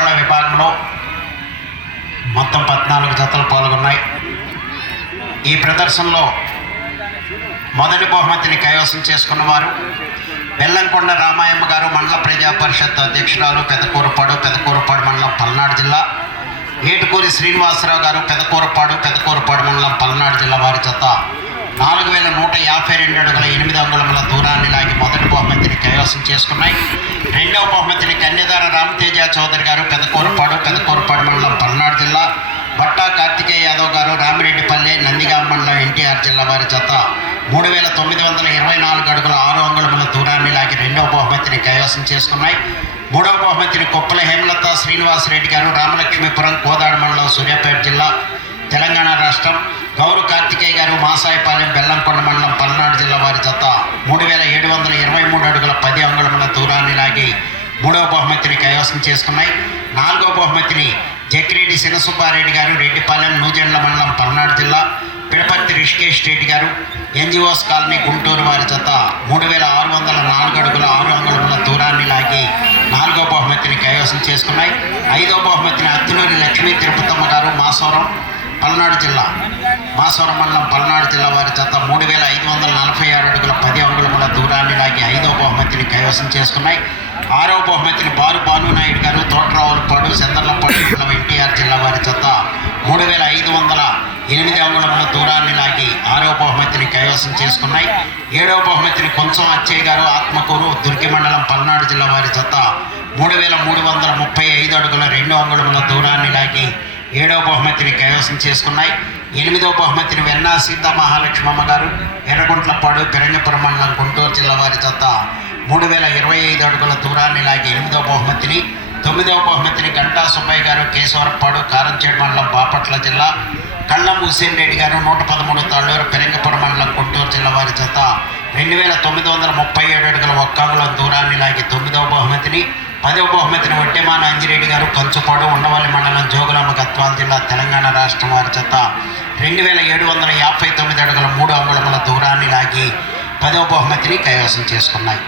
పురుషుల విభాగంలో మొత్తం పద్నాలుగు జతలు పాల్గొన్నాయి. ఈ ప్రదర్శనలో మొదటి బహుమతిని కైవసం చేసుకున్నవారు బెల్లంకొండ రామాయమ్మ గారు మండల ప్రజా పరిషత్ అధ్యక్షురాలు పెదకూరపాడు పెదకూరపాడు మండలం పల్నాడు జిల్లా. ఏటుకూరి శ్రీనివాసరావు గారు పెదకూరపాడు పెదకూరపాడు మండలం పల్నాడు జిల్లా వారి జత నాలుగు వేల నూట యాభై రెండు అడుగుల ఎనిమిది అంగుళముల దూరాన్ని లాగి మొదటి బహుమతిని కైవసం చేసుకున్నాయి. రెండవ బహుమతిని కన్యదార రామతేజ చౌదరి గారు పెదకూరపాడు పెదకూరపాడు మండలం పల్నాడు జిల్లా. బట్టా కార్తికేయ యాదవ్ గారు రామిరెడ్డిపల్లె నందిగామ మండలం ఎన్టీఆర్ జిల్లా వారి జత. మూడు వేల తొమ్మిది వందల ఇరవై నాలుగు అడుగుల ఆరు అంగుళముల దూరాన్ని లాగి రెండవ బహుమతిని కైవసం చేసుకున్నాయి. మూడవ బహుమతిని కొప్పల హేమలత శ్రీనివాసరెడ్డి గారు రామలక్ష్మీపురం కోదాడ మండలం సూర్యాపేట జిల్లా తెలంగాణ రాష్ట్రం. గౌరవ గారు మాసాయిపాలెం బెల్లంకొండ మండలం పల్నాడు జిల్లా వారి జత మూడు వేల ఏడు వందల ఇరవై మూడు అడుగుల పది అంగుళముల దూరాన్ని లాగి మూడవ బహుమతిని కైవసం చేసుకున్నాయి. నాలుగవ బహుమతిని జక్కిరెడ్డి శినసుబ్బారెడ్డి గారు రెడ్డిపాలెం నూజెండ్ల మండలం పల్నాడు జిల్లా పిడపర్తి రిషికేష్ రెడ్డి గారు ఎన్జిఓస్ కాలనీ గుంటూరు వారి జత మూడు వేల ఆరు వందల నాలుగు అడుగుల ఆరు అంగుళముల దూరాన్ని లాగి నాలుగో బహుమతిని కైవసం చేసుకున్నాయి. ఐదో బహుమతిని అత్తులూరి లక్ష్మీ తిరుపతమ్మ గారు మాసవరం పల్నాడు జిల్లా. మాసవరం మండలం పల్నాడు జిల్లా వారి చేత మూడు వేల ఐదు వందల నలభై ఆరు అడుగుల పది అంగుళముల దూరాన్ని లాగి ఐదో బహుమతిని కైవసం చేసుకున్నాయి. ఆరో బహుమతిని బారు భానునాయుడు గారు తోటరావులపాడు చంద్రలపాడు మండలం ఎన్టీఆర్ జిల్లా వారి చేత మూడు వేల ఐదు వందల ఎనిమిది అంగుళముల దూరాన్ని లాగి ఆరో బహుమతిని కైవసం చేసుకున్నాయి. ఏడవ బహుమతిని కొంచెం అచ్చయ్య గారు ఆత్మకూరు దుర్గి మండలం పల్నాడు జిల్లా వారి చేత మూడు వేల మూడు వందల ముప్పై ఐదు అడుగుల రెండు అంగుళముల దూరాన్ని లాగి ఏడవ బహుమతిని కైవసం చేసుకున్నాయి. ఎనిమిదవ బహుమతిని వెన్నా సీతా మహాలక్ష్మమ్మ గారు ఎర్రగుంట్లపాడు పెరంగపురం మండలం గుంటూరు జిల్లా వారి చేత మూడు వేల ఇరవై ఐదు అడుగుల దూరాన్ని లాగి ఎనిమిదవ బహుమతిని తొమ్మిదవ బహుమతిని గంటా సుబ్బయ్య గారు కేశవరపాడు కారంచేడు మండలం బాపట్ల జిల్లా కళ్ళం హుసేన్ రెడ్డి గారు నూట పదమూడు తాళ్ళూరు పెరంగపురం మండలం గుంటూరు జిల్లా వారి చేత రెండు వేల తొమ్మిది వందల ముప్పై ఏడు అడుగుల ఒక్కాగుల దూరాన్ని లాగి తొమ్మిదవ బహుమతిని పదవ బహుమతిని వడ్డేమాన అంజిరెడ్డి గారు కంచుకోడు ఉండవల్లి మండలం జోగులాంబ గత్వాల జిల్లా తెలంగాణ రాష్ట్రం వారి చేత రెండు వేల ఏడు వందల యాభై తొమ్మిది అడుగుల మూడు అంగుళముల దూరాన్ని లాగి పదవ బహుమతిని కైవసం చేసుకున్నాయి.